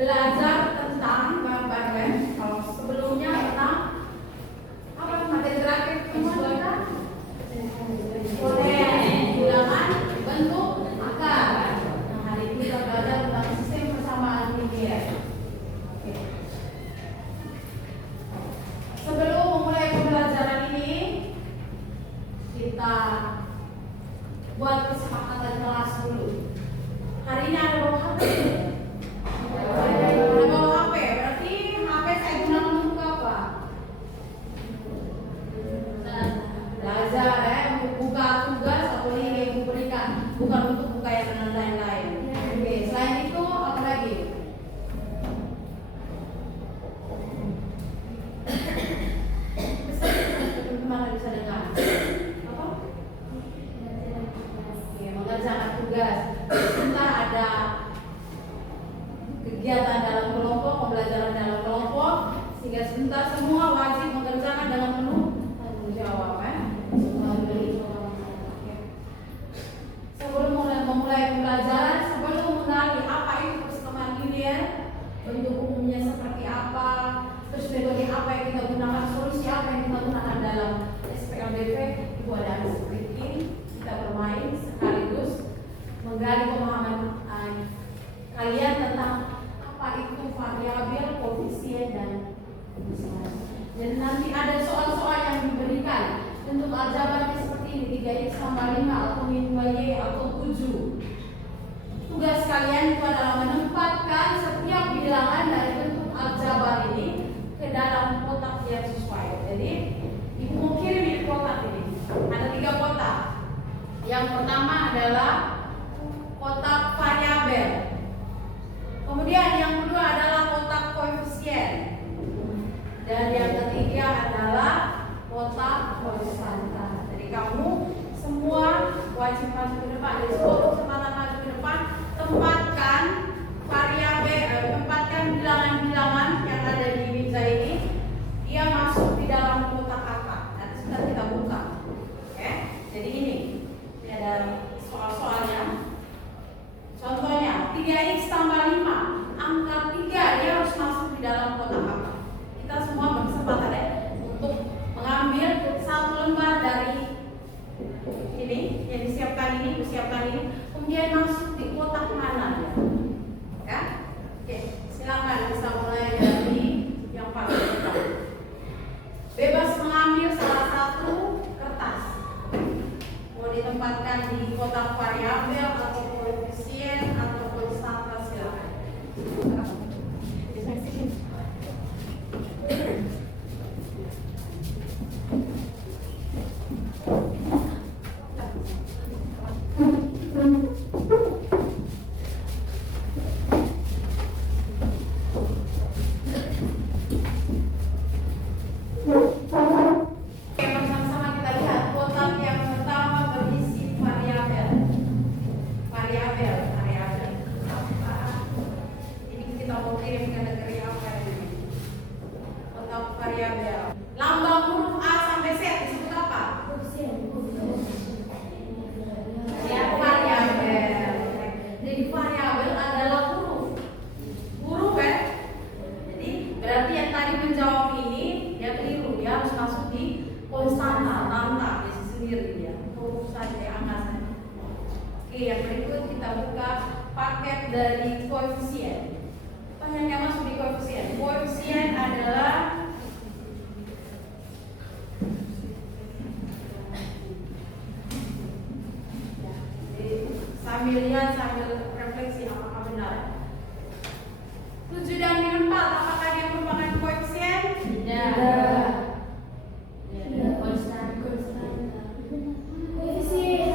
belajar tentang kalau sebelumnya tentang apa materi terakhir kita bilangan bentuk akar. Nah, hari ini kita belajar tentang sistem persamaan linear. Sebelum memulai pembelajaran ini, kita buat kesepakatan kelas dulu. Hari ini ada bawa HP. Ada bawa HP, berarti HP saya gunakan untuk apa? Belajar ya, untuk buka tugas atau ini yang ibu berikan, bukan untuk buka yang lain-lain. Oke, selain itu apa lagi? Gimana bisa dengar? Apa? Oke, mengerjakan tugas. Kita ada kegiatan dalam kelompok, pembelajaran dalam kelompok, sehingga sebentar semua wajib mengerjakan dengan penuh tanggung jawab. Sebelum memulai pembelajaran, sebelum mengenali apa itu persamaan linear, bentuk umumnya seperti apa, terus metode apa yang kita gunakan, solusi apa yang kita gunakan dalam SPLDP, itu ada seperti ini. Kita bermain sekaligus menggali pemahaman kalian tentang apa itu variabel, koefisien, dan misalnya. Dan nanti ada soal-soal yang diberikan bentuk aljabarnya seperti ini, 3x tambah 5 atau min 2y atau 7. Tugas kalian itu adalah menempatkan setiap bilangan dari bentuk aljabar ini ke dalam kotak yang sesuai. Jadi ibu mau kirim di kotak ini. Ada 3 kotak. Yang pertama adalah kotak variabel. Kemudian yang kedua adalah kotak koefisien. Dan yang ketiga adalah kotak konstanta. Jadi kamu semua wajib maju ke depan. Dari sebuah kesempatan maju ke depan, tempatkan variabel, tempatkan bilangan-bilangan yang ada di meja ini. Dia masuk di dalam kotak kakak. Nanti sudah kita buka. Oke? Jadi ini ada soal-soalnya. Contohnya 3x tambah 5, angka 3 dia harus masuk di dalam kotak kakak. Kita semua berkesempatan ya untuk mengambil satu lembar dari ini yang disiapkan ini, kemudian masuk di kotak mana ya? Ya? Oke, silakan bisa mulai dari yang paling depan. Bebas mengambil salah satu kertas. Mau ditempatkan di kotak variabel atau koefisien atau konstanta, silakan. Lambang huruf A sampai Z disebut apa? Variabel. Jadi variabel adalah huruf ya. Jadi berarti yang tadi menjawab ini dia keliru, dia harus masuk di konstanta, tanta di sendiri dia. Huruf saja, angka saja. Oke, yang berikut kita buka paket dari koefisien. Banyak yang masuk di koefisien. Koefisien adalah sambil lihat, sambil refleksi apakah benar. 7 dan min 4, apakah dia merupakan koefisien? Tidak.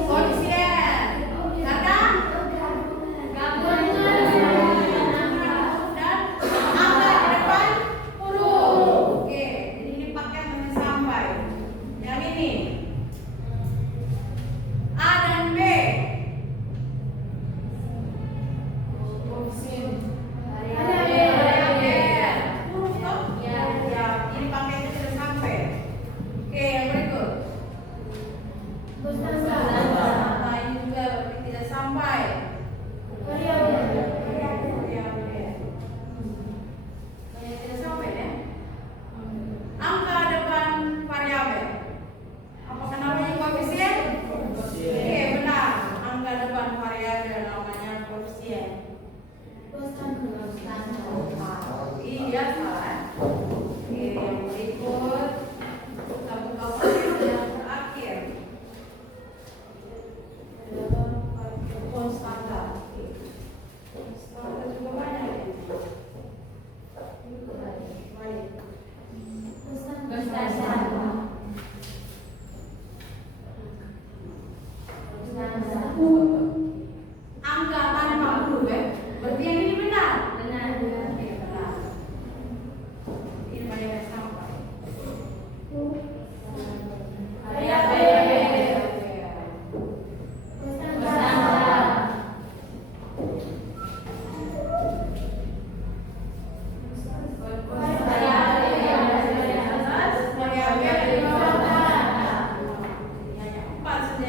Koefisien. Karena gabungan dan angka di depan huruf. Oke, jadi ini paket sampai sampai. Yang ini A dan B.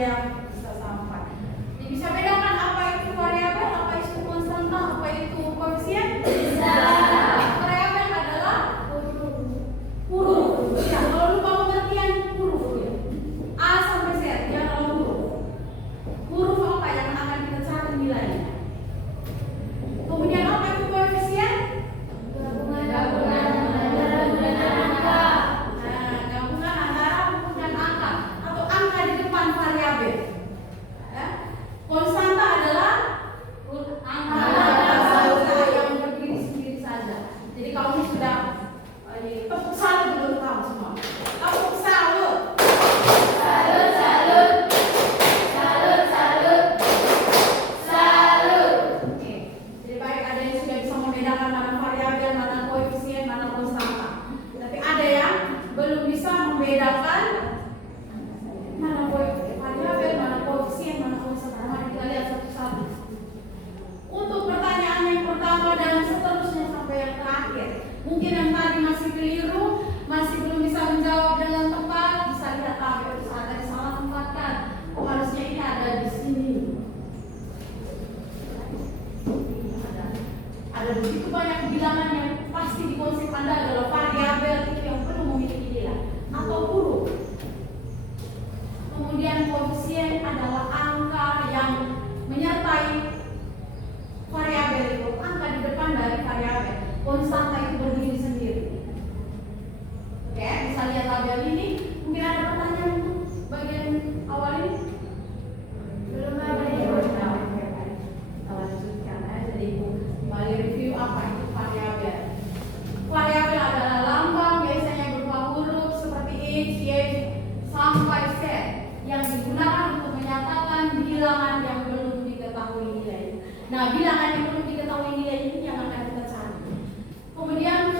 yang bisa sampai. Jadi bisa bedakan apa itu variabel, apa itu konstanta, apa itu koefisien? Bisa. Variabel adalah huruf. Ya, kalau lupa pengertian huruf ya. A sampai Z dia adalah huruf. Huruf apa yang akan kita cari nilainya? Kemudian apa itu koefisien? Gabungan angka. Nah, gabungan antara huruf dan angka atau angka di depan variabel. Ya. Konstanta adalah angka yang berdiri sendiri saja. Jadi kalau ini sudah tepuk salut dulu kamu semua. Tepuk salut. Salut, salut. Salut, salut. Salut. Oke. Jadi baik ada yang sudah bisa membedakan mana variabel, mana koefisien, mana konstanta. Tapi ada yang belum bisa membedakan mana variabel, mana koefisien, mana konstanta. Mari kita lihat satu-satu. Untuk pertanyaan yang pertama dan seterusnya sampai yang terakhir. Mungkin yang tadi masih keliru, masih belum bisa menjawab dengan tepat, bisa lihat tabel saat tadi salah tempatkan. Oh, harusnya ini ada di sini. Ada begitu banyak bilangan yang pasti di konsep Anda adalah variabel itu yang perlu memiliki nilai atau huruf. Kemudian koefisien adalah angka yang menyertai variabel itu, angka di depan dari variabel. Konstanta itu berdiri sendiri. Oke, bisa lihat tabel ini. Mungkin ada pertanyaan untuk bagian awal ini? Belum ada ya. Kita lanjutkan aja. Jadi kembali review apa itu variabel. Variabel adalah lambang biasanya berupa huruf seperti X, Y sampai Z yang digunakan untuk menyatakan bilangan yang belum diketahui nilainya. Nah, bilangan yang belum diketahui nilai ini yang akan kita cari. Kemudian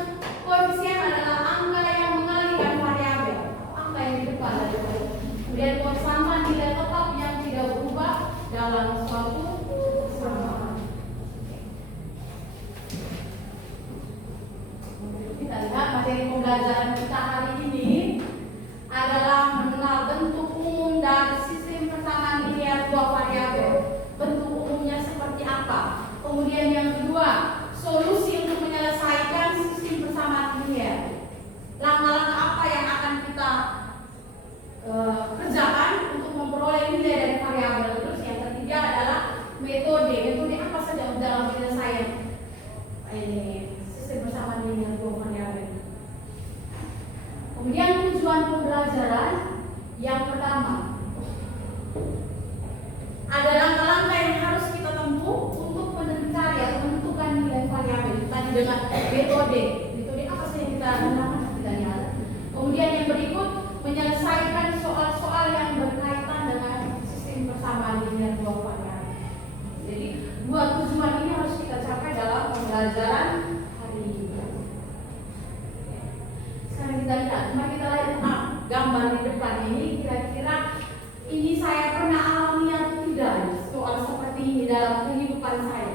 koefisien adalah angka yang mengalihkan variabel, angka yang di depan dari variabel. Kemudian konstanta nilai tetap yang tidak berubah dalam suatu persamaan. Kita lihat materi pembelajaran kita hari ini adalah mengenal bentuk umum dari sistem persamaan linear dua variabel. Bentuk umumnya seperti apa? Kemudian yang kedua, solusi untuk menyelesaikan sistem persamaan linear. Langkah-langkah apa yang akan kita kerjakan untuk memperoleh nilai dari variabel. Terus yang ketiga adalah metode. Metode apa saja dalam penyelesaian ini sistem persamaan linear dua variabel. Kemudian tujuan pembelajaran yang pertama ada langkah-langkah yang harus kita tempuh untuk mencari atau menentukan nilai variabel. Tadi dengan metode apa saja yang kita gunakan kita lihat. Kemudian yang berikut menyelesaikan soal-soal yang berkaitan dengan sistem persamaan linear dua variabel. Jadi dua tujuan ini harus kita capai dalam pembelajaran hari ini. Sekarang kita lihat, mari kita lihat gambar di depan ini. Kira-kira ini saya pernah alami atau tidak soal seperti ini dalam kehidupan saya.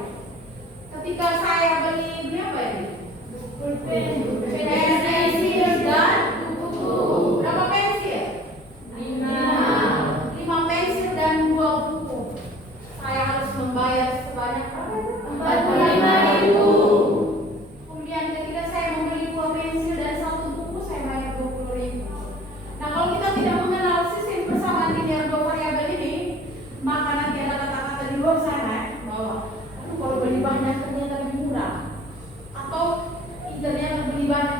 Ketika saya beli apa ini? Pensil dan buku. Berapa pensil? 5 pensil dan 2 buku. Saya harus membayar sebanyak 45.000. Kemudian ketika saya membeli 2 pensil dan 1 buku, saya bayar 20.000. Nah, kalau kita tidak mengenal sistem persamaan linear dua variabel ini, maka nanti ada kata-kata di luar sana bahwa kalau beli banyak ternyata lebih murah, atau ternyata beli banyak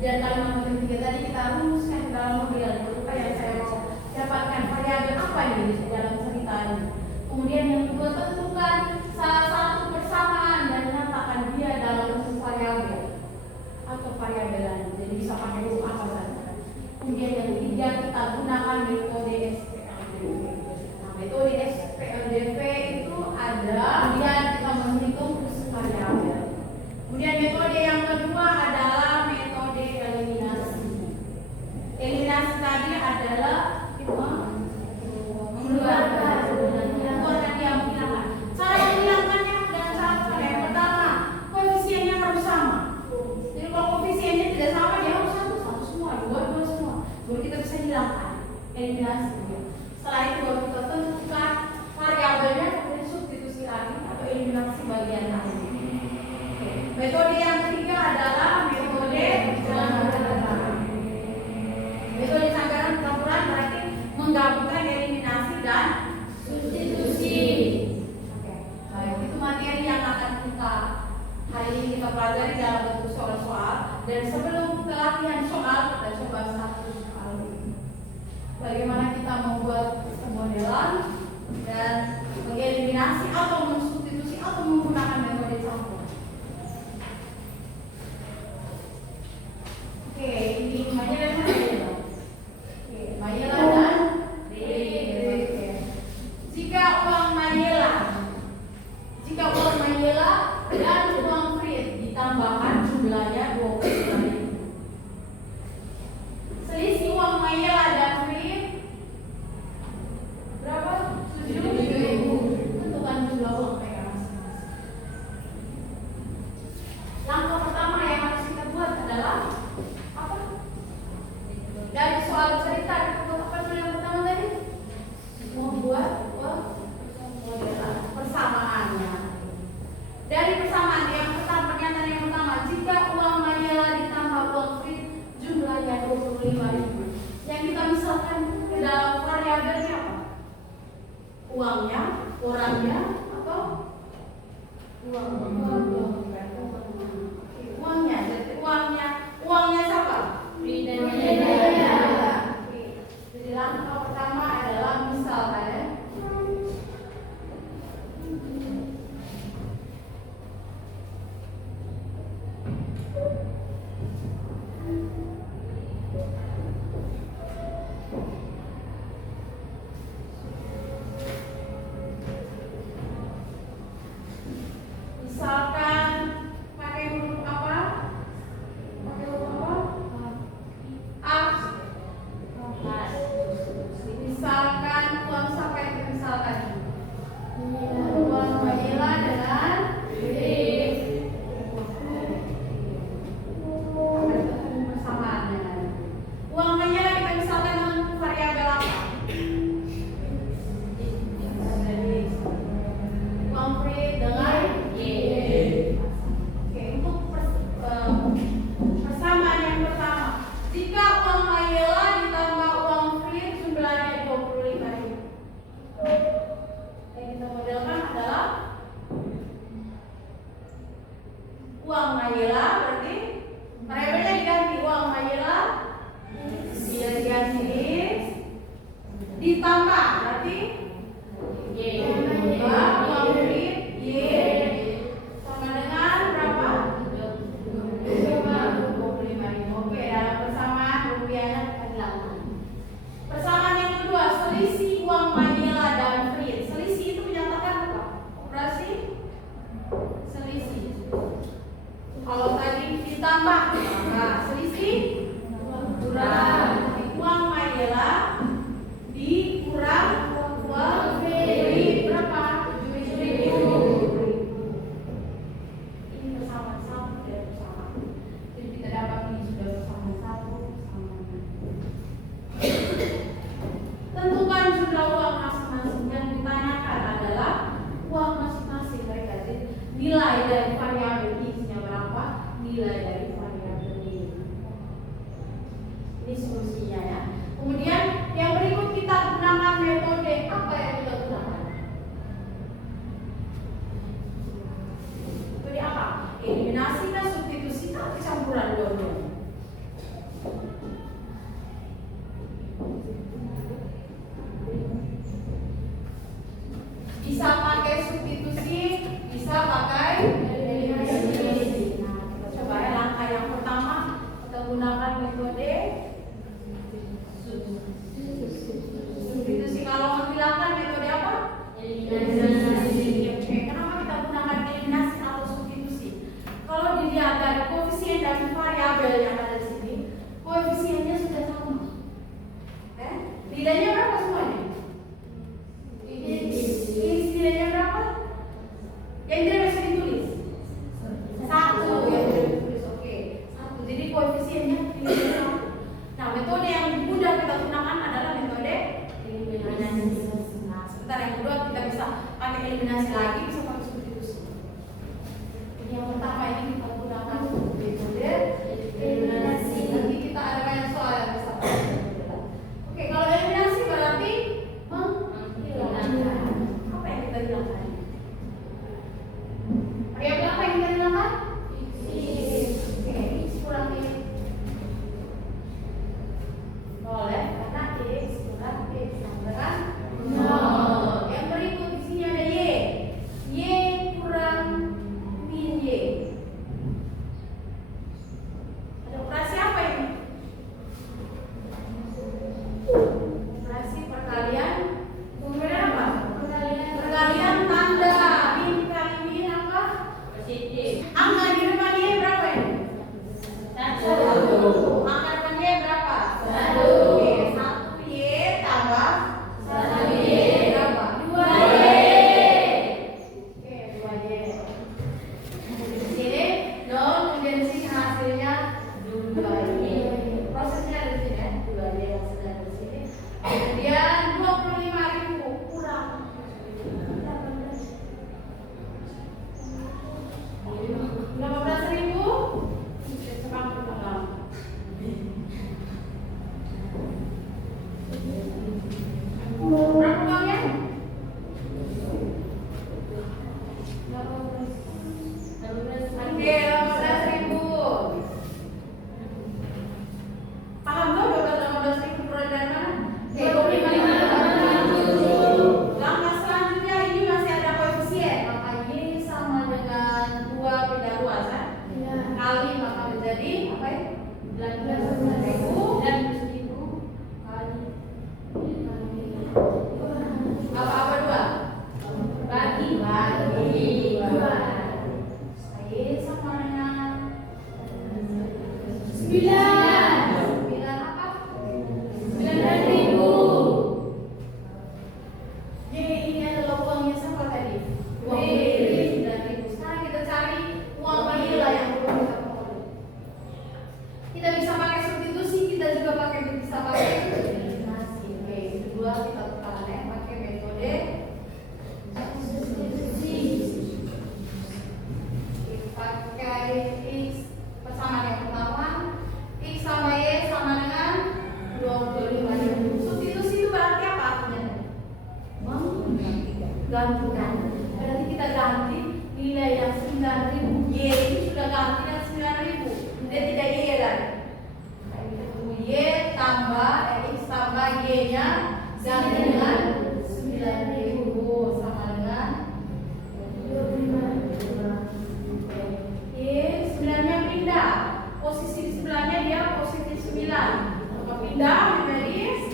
Dan kalimat ketiga tadi kita rumuskan dalam model berupa yang saya mau dapatkan variabel apa ini di dalam cerita ini. Kemudian yang kedua, tentukan salah satu persamaan dan nyatakan dia dalam variabel atau variabelan. Jadi bisa pakai huruf apa saja. Kemudian yang ketiga, kita gunakan metode SPLDV. Nah, metode SPLDV itu ada, kemudian kita menghitung variabel. Kemudian metode yang kedua adalah metode eliminasi. Eliminasi tadi adalah mengeluarkan dia, menghilangkan. Cara menghilangkannya dan cara yang pertama, koefisiennya harus sama. Jadi kalau koefisiennya tidak sama, dia harus satu semua, dua semua. Baru kita bisa hilangkan. Eliminasi. Setelah itu baru kita tentukan variabelnya, kemudian substitusi lagi atau eliminasi bagian lain. Metode yang ketiga adalah metode campuran. Metode campuran berarti menggabungkan eliminasi dan substitusi. Baik, itu materi yang akan kita hari ini kita pelajari dalam bentuk soal-soal. Dan sebelum latihan soal, kita coba satu soal ini. Bagaimana kita membuat pemodelan dan mengeliminasi atau mensubstitusi atau menggunakan metode campuran. Oke, ini Maya dan Mayela. Oke, Mayela dan Rizky. Jika uang Mayela dan uang Frit ditambahkan jumlahnya 25.000. Selisih uang Mayela dan Frit berapa? 7.000. Tentukan jumlah uang mereka masing-masing. Langkah pertama yang harus kita buat adalah dari soal cerita kita buat apa dulu yang pertama tadi? Membuat pemodelan persamaannya. Dari persamaan yang pertama, pernyataan yang pertama, jika uang Mayela ditambah uang Frit jumlahnya 25.000. Yang kita misalkan ke dalam variabelnya apa? Uangnya, orangnya, atau uangnya siapa? Frit dan Mayela. Jadi langkah pertama adalah misalkan pakai huruf apa? Misalkan uang siapa yang kita misalkan? Uang Mayela dengan Frit. Persamaannya. Uang Mayela kita misalkan dengan variabel apa? Uang Frit dengan Y. Oke, untuk persamaan yang pertama, jika uang Mayela ditambah uang Frit jumlahnya 25.000. Yang kita modelkan adalah uang Mayela, berarti variabelnya diganti uang Mayela, dia diganti ditambah berarti Y, uang Frit Y sama dengan berapa? 25.000. Oke, dalam persamaan rupiahnya kita hilangkan. Persamaan yang kedua, selisih uang Mayela dan Frit. Selisih itu menyatakan apa? Operasi selisih. Kalau tadi ditambah, nah selisih kurang. Uang Mayela dikurang uang Frit berapa? 7.000. Ini persamaan satu dan persamaan. Jadi kita dapat ini sudah persamaan satu, persamaan. Tentukan jumlah uang masing-masing. Yang ditanyakan adalah uang masing-masing mereka. Jadi nilai dari variabel X-nya berapa, nilai dari variabel Y. Ini solusinya ya. Kemudian yang berikut kita gunakan metode apa yang kita gunakan? Metode apa? Eliminasi dan substitusi atau campuran dua-duanya? Angka di depan Y berapa ini? 1. Angka depan Y berapa? 1. Oke, 1Y tambah 1Y berapa? 2Y. Oke, 2Y. Di sini 0, kemudian di sini hasilnya 2Y. Prosesnya ada di sini ya, 2Y hasilnya ada di sini. Kemudian 25.000 kurang 15.000. Berapa uangnya? 15.000. Oke, 15.000. Paham tuh 15.000 perolehan mana? Oke, 25.000. Langkah selanjutnya ini masih ada koefisien, maka Y sama dengan 2 pindah ruas kan? Kali maka menjadi apa ya? 19.000 dan 10.000 kali apa 2? Bagi 2. Y sama dengan 9 apa? 9.000. Y ini adalah uangnya siapa tadi? Uang Y 9.000. Sekarang kita cari uang Y lah yang perlu kita peroleh. Kita bisa pakai substitusi, kita juga bisa pakai eliminasi. Oke, kedua kita tukarkan ya pakai metode substitusi. Pakai X persamaan yang pertama, X sama Y sama dengan 25.000. Substitusi itu berarti apa artinya? Gantikan. Berarti kita ganti nilai yang 9.000 Y itu sudah ganti dengan 9.000. Dia tidak Y kan? Y tambah X tambah Y nya ganti dengan 9.000 sama dengan 25. Y 9 nya pindah. Posisi di sebelahnya dia posisi 9. Maka pindah menjadi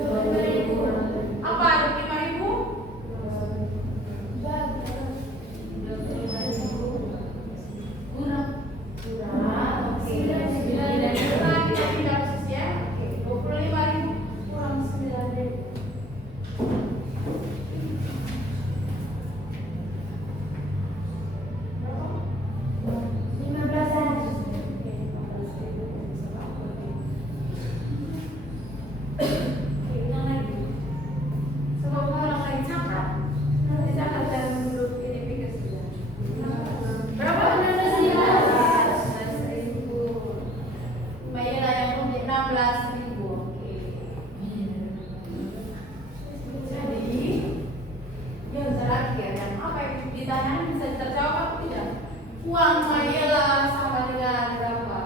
25.000. Apa 25.000? Kurang. Oke. 9 kita pindah posisi ya. Oke, 25.000 kurang 9.000. Uang Mayela sama dengan berapa?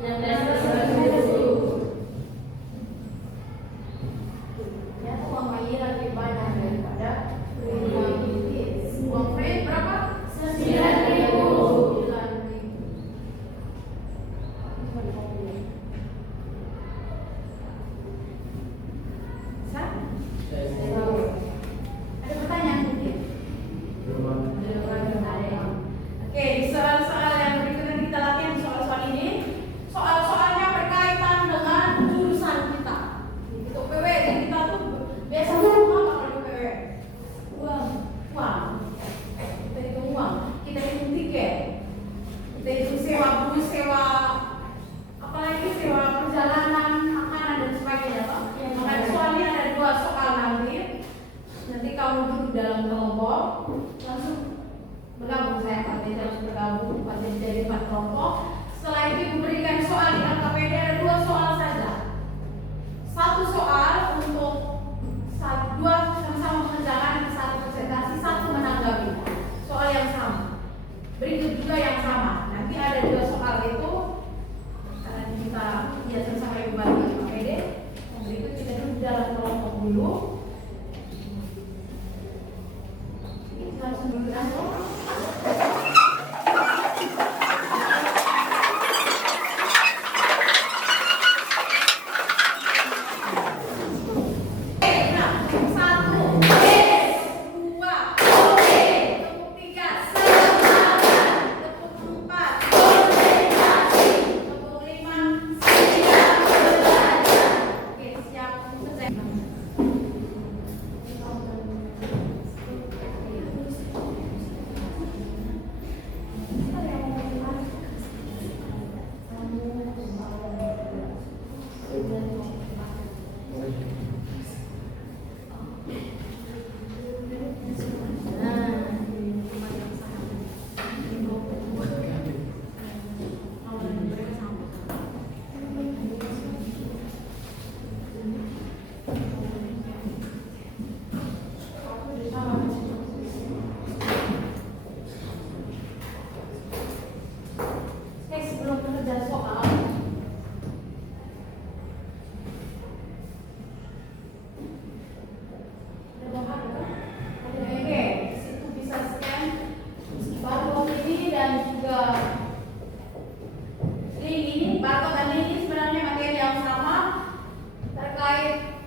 16.000. Ya, uang Mayela lebih banyak daripada uang Fred. Uang Fred berapa? 9.000. Ada pertanyaan mungkin? Oke, di soal-soal yang berikutnya kita latihan soal-soal ini. Soal-soalnya berkaitan dengan jurusan kita. Untuk PW dan kita tuh biasanya apa kalau PW? Uang. Kita hitung uang, kita hitung tiket, kita hitung sewa bus, sewa apalagi sewa perjalanan, makanan dan sebagainya, Pak. Maka soalnya ada 2 soal nanti. Nanti kamu duduk dalam kelompok, langsung bergabung saya Pak, harus bergabung jadi 4 kelompok. Setelah itu memberikan soal di LKPD ada 2 soal saja. 1 soal untuk 2 sama-sama mengerjakan 1 presentasi, 1 menanggapi soal yang sama. Berikut juga yang sama. Nanti ada 2 soal itu karena kita biasa sampai kembali ke LKPD. Berikut kita duduk dalam kelompok dulu. Kita harus duduk dalam kelompok. juga ini barcode dan ini sebenarnya materi yang sama terkait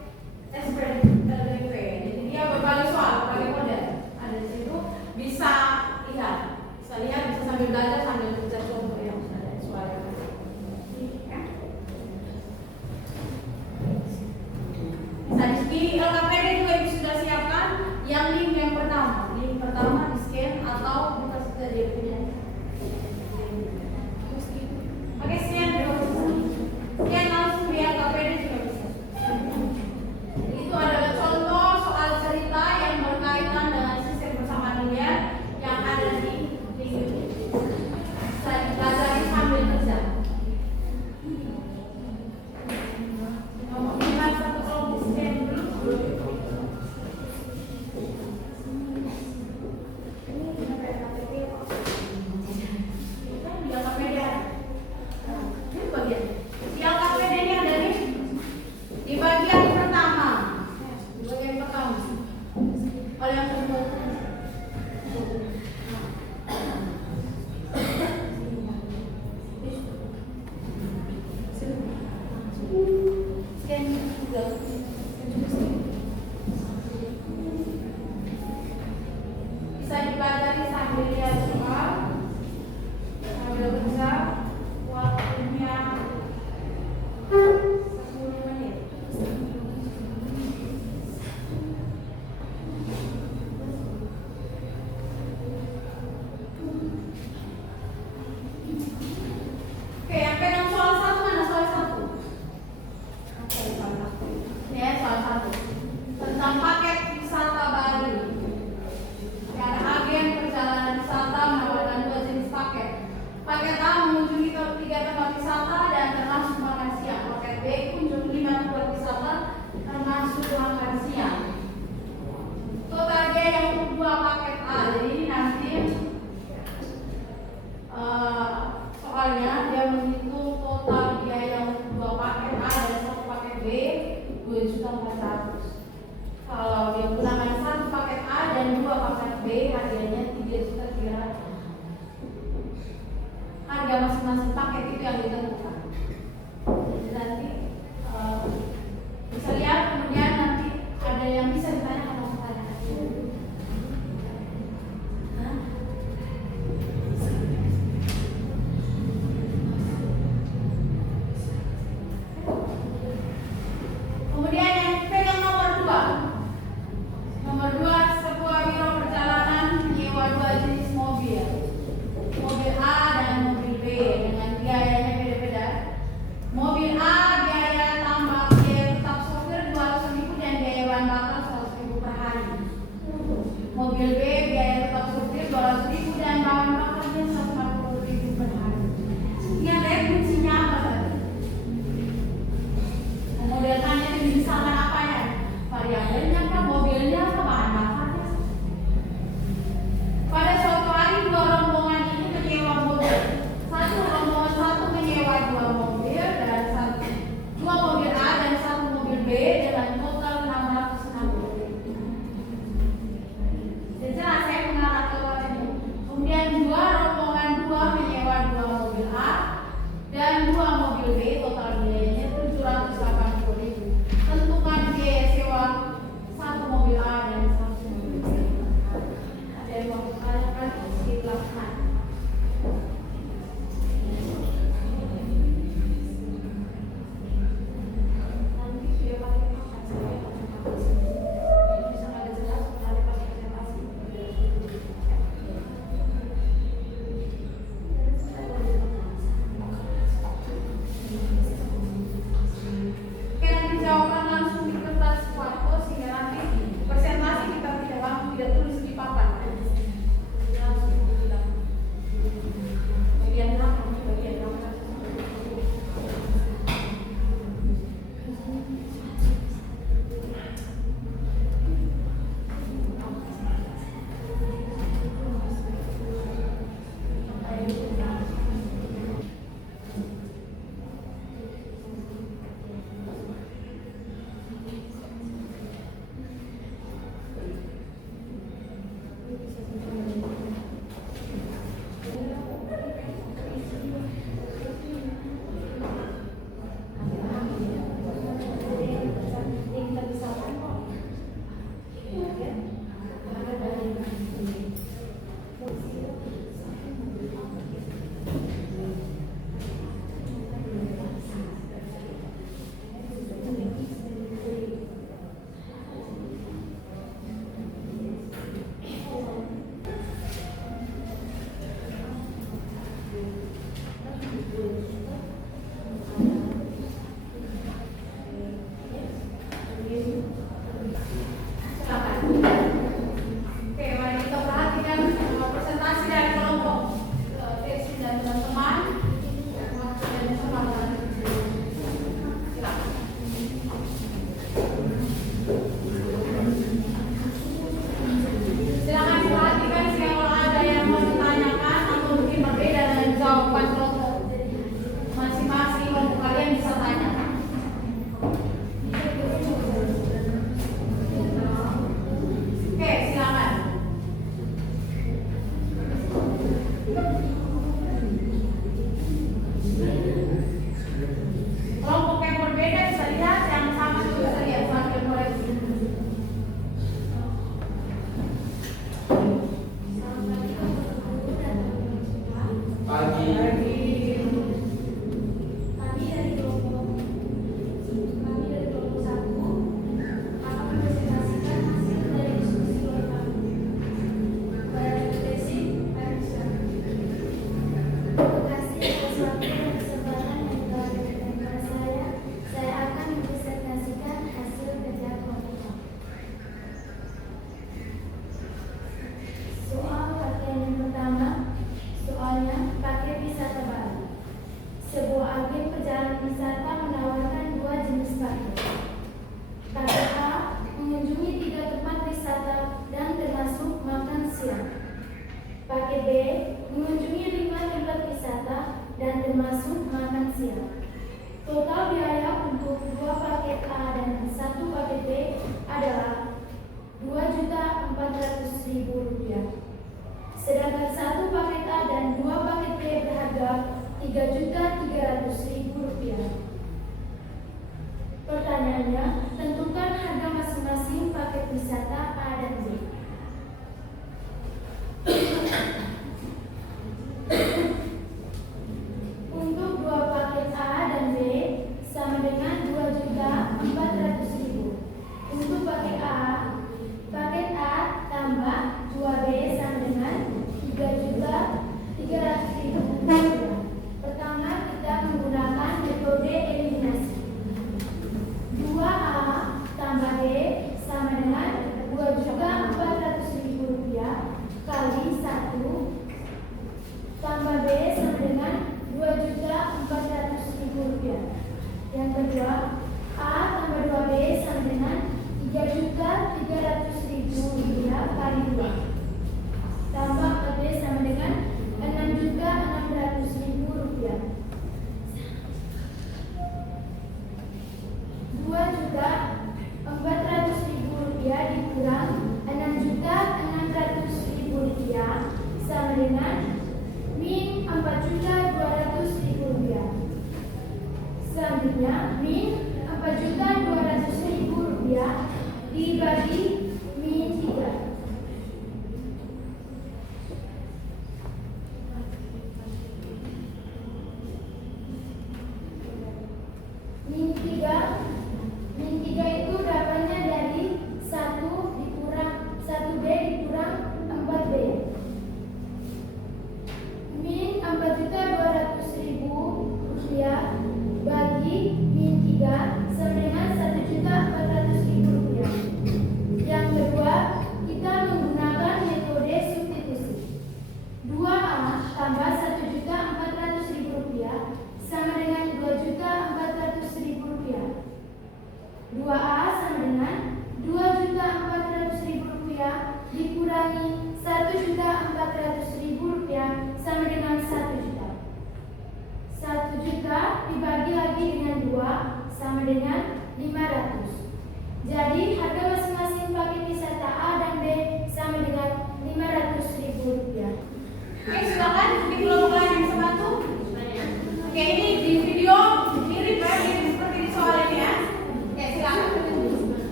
SPDP. Jadi dia berbagai soal, berbagai model ada di situ, bisa lihat, bisa sambil belajar sambil kerja contoh yang ada di soal. Bisa di sini LKPD juga ibu sudah siapkan yang link yang pertama di scan atau buka saja dia punya. Pakai scan juga bisa. Scan langsung di LKPD juga bisa. Itu adalah contoh soal cerita yang berkaitan dengan sistem persamaan linear yang ada di YouTube. Saya pelajari sambil kerja. Lihat satu kelompok scan dulu. Di bagian pertama. Oleh yang kedua. Scan juga. Bisa dipelajari sambil lihat soal, sambil kerja, waktunya 10 menit. Oke, yang pegang soal 1 mana soal 1? Ya, soal 1 tentang paket wisata Bali. Ada agen perjalanan wisata menawarkan 2 jenis paket. Paket A mengunjungi 3 tempat wisata dan termasuk makan siang. Paket B kunjungi 5 tempat wisata termasuk makan siang. Total biaya untuk 2 paket A. Jadi ini nanti soalnya dia menghitung total biaya untuk 2 paket A dan 1 paket B 2.400.000. Kalau dia gunakan 1 paket A dan 2 paket B harganya 3.300.000. Harga masing-masing paket itu yang ditentukan. Jadi nanti bisa lihat, kemudian nanti ada yang bisa ditanyakan atau pertanyaan. Kemudian yang pegang nomor 2. Nomor 2, sebuah biro perjalanan menyewa 2 jenis mobil. Mobil A dan mobil B dengan biayanya beda-beda. Mobil A biaya tambah biaya tetap sopir 200.000 dan biaya bahan bakar 100.000 per hari. Mobil B biaya tetap sopir 200.000 dan bahan bakarnya 140.000 per hari. Ingat ya kuncinya apa tadi? Model tanya itu misalkan apa ya? Variabelnya apa, mobilnya apa, bahan bakarnya. Pada suatu hari 2 rombongan ini menyewa mobil. Rombongan 1 menyewa 2 mobil dan 2 mobil A dan 1 mobil B dengan total 660.000. Jadi jelas saya mengarah ke ini. Kemudian 2 rombongan 2 menyewa 2 mobil A dan 2 mobil B, total biayanya 780.000. Tentukan biaya sewa 1 mobil A dan 1 mobil B. Ada yang mau ditanyakan silahkan. Nanti sudah pakai apa? Bisa nggak jelas nanti pakai presentasi.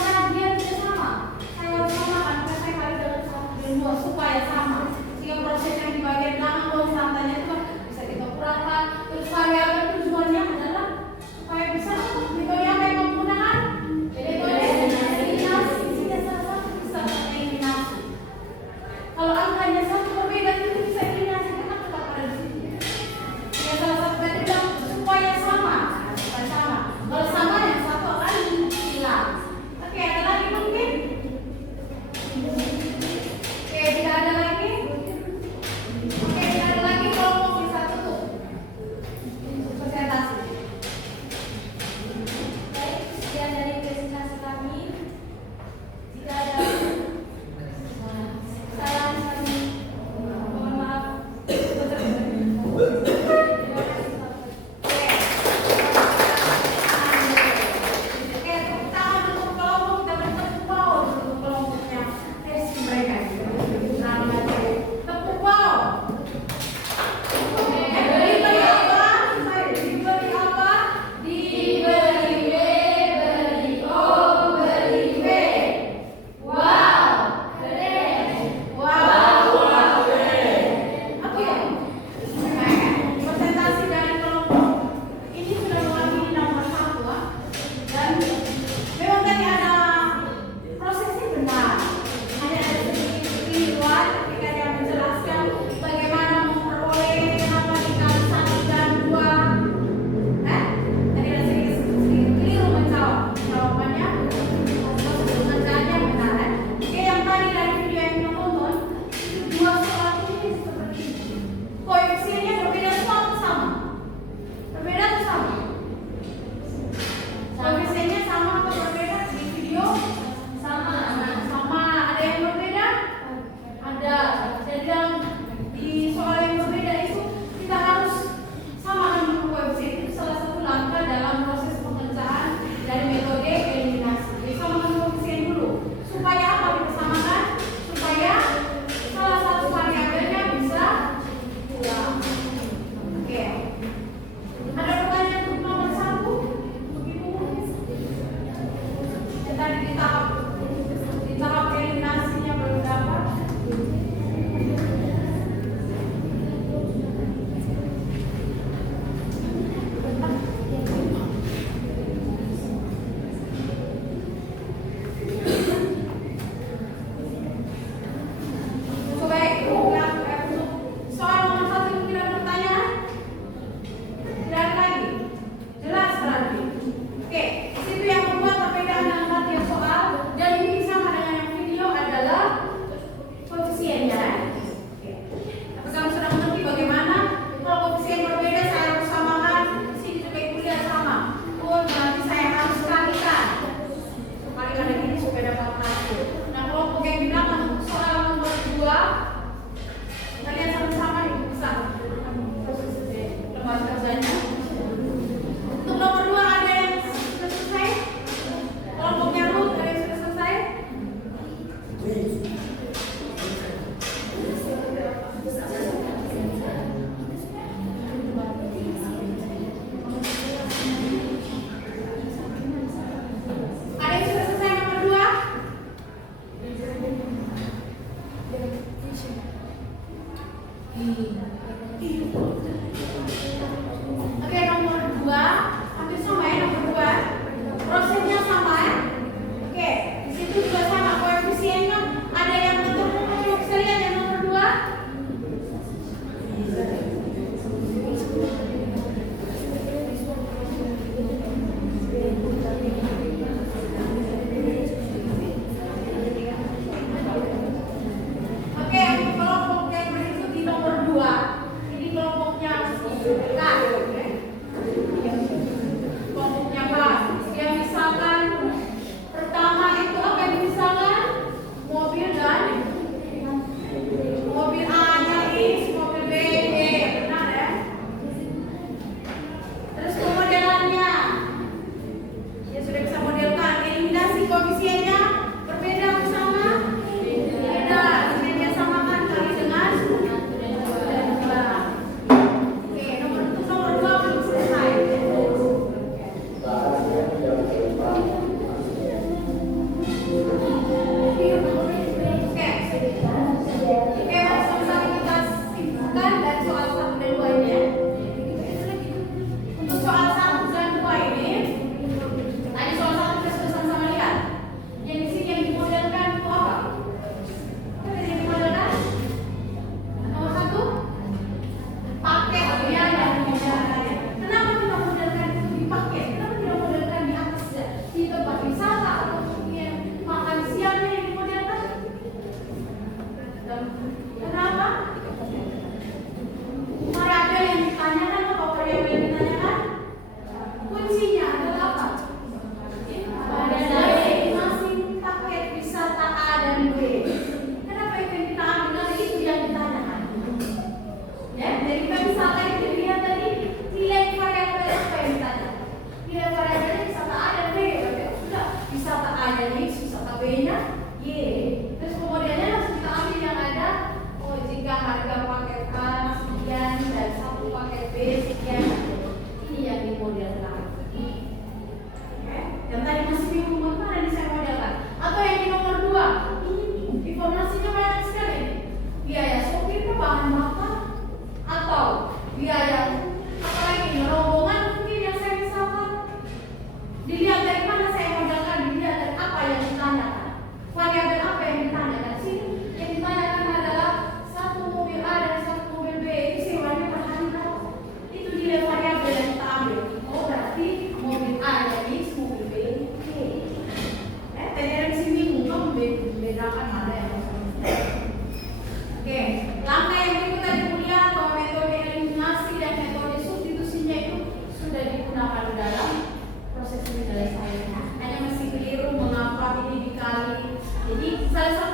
Karena dia tidak sama. Saya harus sama kan, karena saya kali dalam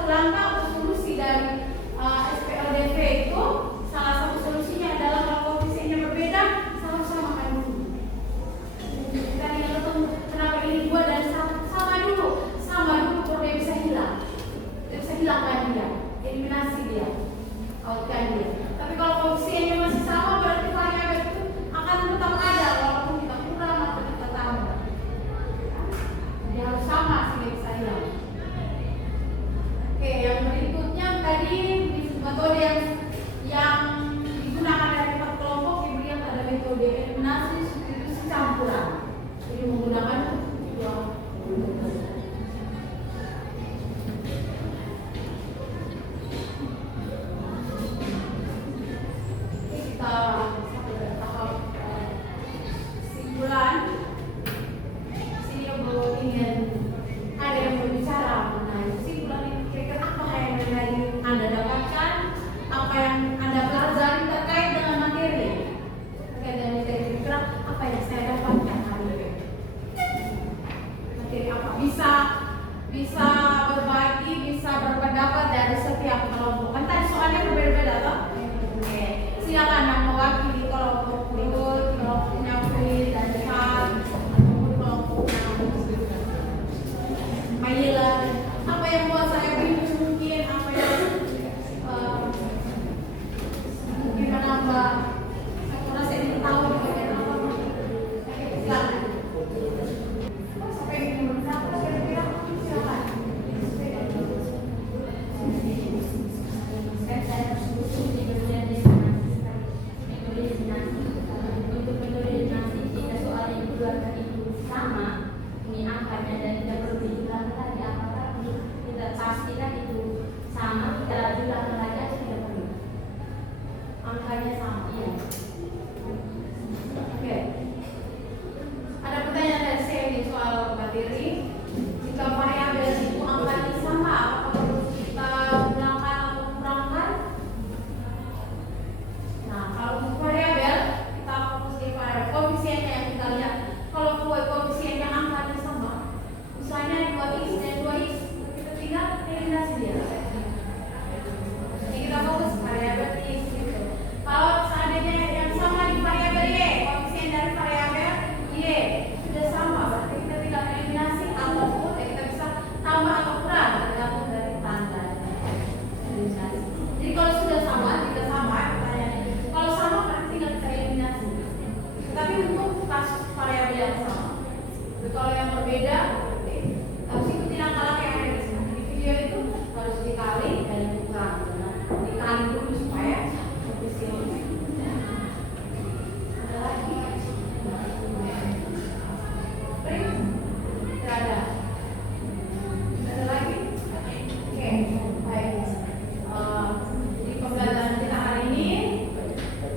langkah atau solusi dari SPLDV itu, salah satu solusinya adalah kalau koefisiennya berbeda, sama-samakan dulu. Kita tinggal ketemu kenapa ini 2 dan 1, sama dulu baru dia bisa hilang. Dia bisa hilangkan dia, eliminasi dia, outkan dia. Tapi kalau koefisiennya masih sama, berarti variabel itu akan tetap ada walaupun kita kurang atau kita tambah. Dia harus sama sehingga bisa hilang. Oke, yang berikutnya tadi metode yang digunakan dari 4 kelompok diberikan pada metode eliminasi substitusi campuran. Jadi menggunakan 2 bisa berbagi, bisa berpendapat dari setiap kelompok. Kan tadi soalnya berbeda-beda toh? Oke. Silakan yang mewakili kelompok Rut, kelompoknya Frit dan Chan, ataupun kelompoknya Maila. Apa yang buat saya bingung mungkin, apa yang mungkin menambah. Saya rasa ini tahu di bagian apa. Silakan. Sampai ini berapa kira-kira? Silakan. Angkanya sama, iya. Oke. Ada pertanyaan dari saya di soal materi. Jika variabel itu angkanya sama, apakah perlu kita bilangkan atau kurangkan? Nah, kalau untuk variabel, kita fokus di variabel koefisiennya yang kita lihat. Kalau koefisiennya angkanya sama, misalnya 2x dan 2x, kita tinggal eliminasi dia. Jadi kita fokus variabel x gitu. Kalau seandainya yang sama di variabel y, koefisien dari variabel y sudah sama, berarti kita tinggal eliminasi ataupun kita bisa tambah atau kurang tergantung dari tanda eliminasi. Jadi kalau sudah sama, tidak sama, pertanyaannya. Kalau sama berarti tinggal kita eliminasi. Tapi untuk kasus variabel yang sama, jadi kalau yang berbeda, harus ikuti langkah-langkah yang ada di sini. Di video itu harus dikali dan dikurang, dikali dulu supaya ada lagi. Ada lagi? Oke, baik. Di pembelajaran kita hari ini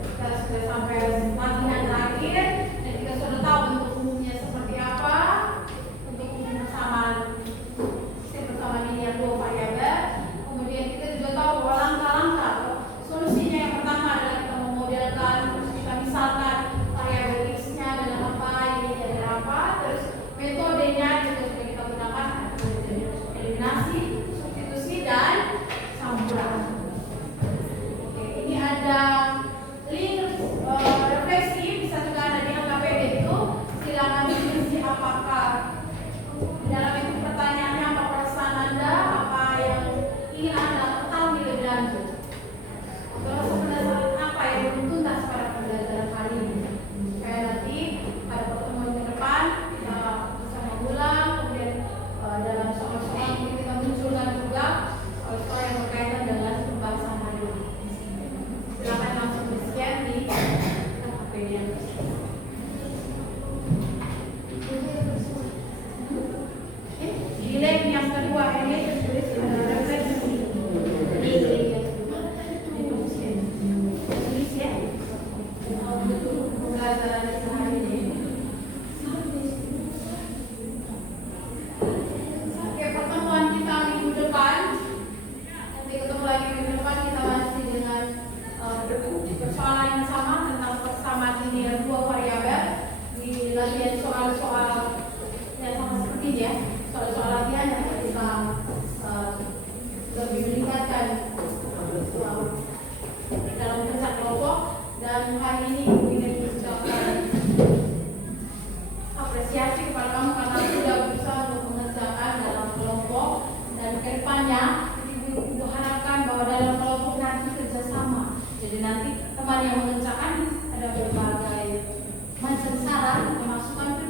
kita sudah sampai latihan terakhir dan kita sudah tahu bentuk umumnya seperti apa, untuk umum persamaan linear 2 variabel. Kemudian kita juga tahu bahwa langkah-langkah solusinya yang pertama adalah kita memodelkan, terus kita misalkan variabel x-nya dengan apa, y dari apa, terus metodenya juga sudah kita gunakan, eliminasi, substitusi, dan campuran. Oke, ini ada link refleksi, bisa juga ada di HKPD itu. Silakan isi apakah di dalam itu pertanyaannya, apa perasaan Anda, apa yang ingin Anda ketahui lebih lanjut. Terus berdasarkan apa yang belum tuntas pada pembelajaran hari ini. Supaya nanti pada pertemuan ke depan kita bisa mengulang, kemudian dalam soal-soal kita munculkan juga soal-soal yang berkaitan dengan pembahasan hari ini. Silakan langsung di-scan di HPD. Di link yang kedua ini tertulis refleksi. Pembelajaran hari ini. Oke, pertemuan kita minggu depan. Nanti ketemu lagi minggu depan, kita masih dengan persoalan yang sama tentang persamaan linear 2 variabel. Di latihan soal-soal yang sama seperti ini ya. Soal-soal latihan yang kita apresiasi kepada kamu karena sudah berusaha untuk mengerjakan dalam kelompok, dan kedepannya Ibu harapkan bahwa dalam kelompok nanti kerjasama. Jadi nanti teman yang mengerjakan ada berbagai macam saran, masukan